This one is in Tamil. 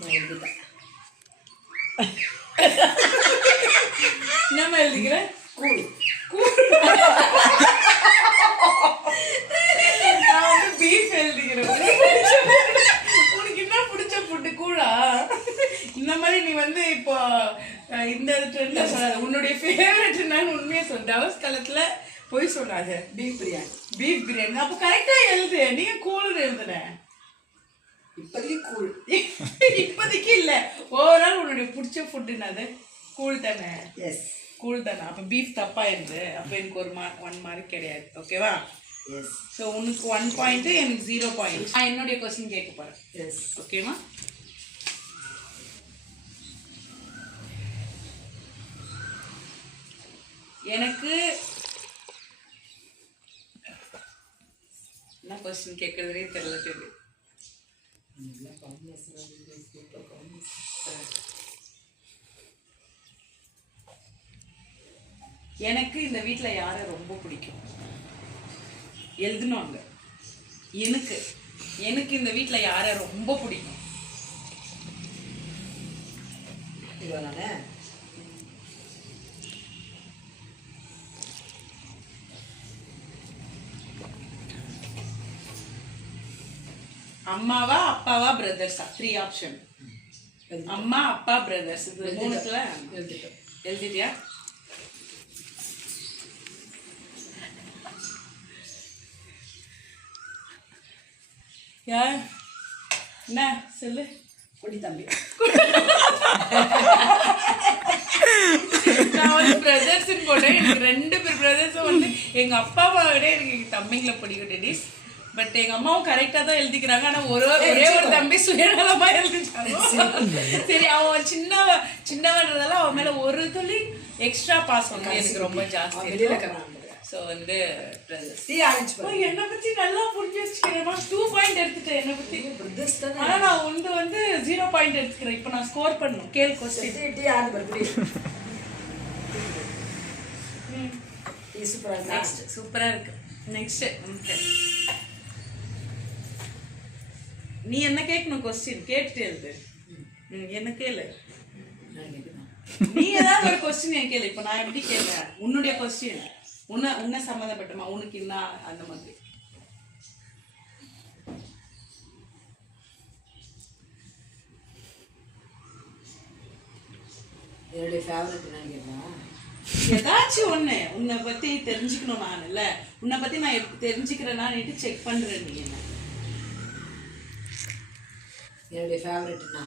நான் எழுதிட்டேன். என்னம்மா எழுதிக்கிறேன்? கூழ். நான் வந்து பீஃப் எழுதிக்கிறேன். உனக்கு என்ன பிடிச்ச ஃபுட்டு? கூழா? இந்த மாதிரி நீ வந்து இப்போ இந்த ட்ரெண்ட்ல சொல்லாத. உன்னுடைய ஃபேவரட் என்னன்னு உண்மையை சொல். தவஸ் காலத்துல போய் சொல்லாத. பீஃப் பிரியாணி. பீஃப் பிரியாணி. அப்போ கரெக்டா எழுது. நீங்க கூழ் எழுதுன. இப்போதைக்கு கூழ். இப்போதைக்கு இல்ல, ஓவரால் உன்னுடைய பிடிச்ச ஃபுட் என்னது? கூழ் தானே? எஸ். கூழ் தானே? அப்போ பீஃப் தப்பா இருந்து அப்போ எனக்கு ஒரு 1 மார்க் கிடையாது. ஓகேவா? எஸ். ஸோ உனக்கு 1 பாயிண்ட், எனக்கு 0 பாயிண்ட். நான் என்னுடைய கொஸ்டின் கேட்க போறேன். எஸ். ஓகேவா? எனக்கு என்ன கொஸ்டின் கேட்கறதுனே தெரியல. சொல்லு. எனக்கு இந்த வீட்ல யாரை ரொம்ப பிடிக்கும்? எழுதணுங்க. எனக்கு எனக்கு இந்த வீட்ல யாரை ரொம்ப பிடிக்கும்? இவ்வளோதானே? அம்மாவா, அப்பாவா, பிரதர்ஸா? 3 ஆப்ஷன். அம்மா, அப்பா, பிரதர்ஸ். இது மூணுத்துல எழுதிட்டேன். எழுதிட்டியா? யார்? என்ன சொல்லு. குடி தம்பி. நான் வந்து பிரதர்ஸ்ன்னு போட்டேன். எனக்கு 2 பேர் பிரதர்ஸும் வந்து எங்க அப்பாவை விட எனக்கு தம்பிங்களை பிடிக்கும் டெடிஸ். பட் எங்க அம்மாவும் கரெக்டா தான் எழுதிக்கிறாங்க. ஆனா ஒரே ஒரு தம்பி சுயநலமா எழுதிட்டாங்க. சரி, அவன் சின்னவன்றதால அவன் மேல ஒரு துளி எக்ஸ்ட்ரா பாஸ் வந்து எனக்கு ரொம்ப ஜாஸ்தி. ஸோ வந்து என்னை பத்தி நல்லா புரிஞ்சு வச்சுக்கிறேன். 2 பாயிண்ட் எடுத்துட்டேன் என்னை பத்தி. ஆனா நான் வந்து 0 பாயிண்ட் எடுத்துக்கிறேன். இப்போ நான் ஸ்கோர் பண்ணணும். கேள் கொஸ்டின். சூப்பரா இருக்கு. நெக்ஸ்ட் நீ என்ன கேட்கணும்? கொஸ்டின் கேட்டுட்டு எழுது. என்ன கேளு. நீ ஏதாவது ஒரு கொஸ்டின் என் கேளு. இப்போ நான் எப்படி கேட்கிறேன்? உன்னுடைய கொஸ்டின். உன்னை சம்மந்தப்பட்டமா? உனக்கு என்ன அந்த மாதிரி? என்னுடைய ஃபேவரட் நினைக்கிறேன். ஏதாச்சும் ஒண்ணு உன்னை பத்தி தெரிஞ்சுக்கணும். நான் இல்ல உன்னை பத்தி நான் தெரிஞ்சுக்கிறேன்னா செக் பண்றேன். நீ என்ன என்னுடைய ஃபேவரட்னா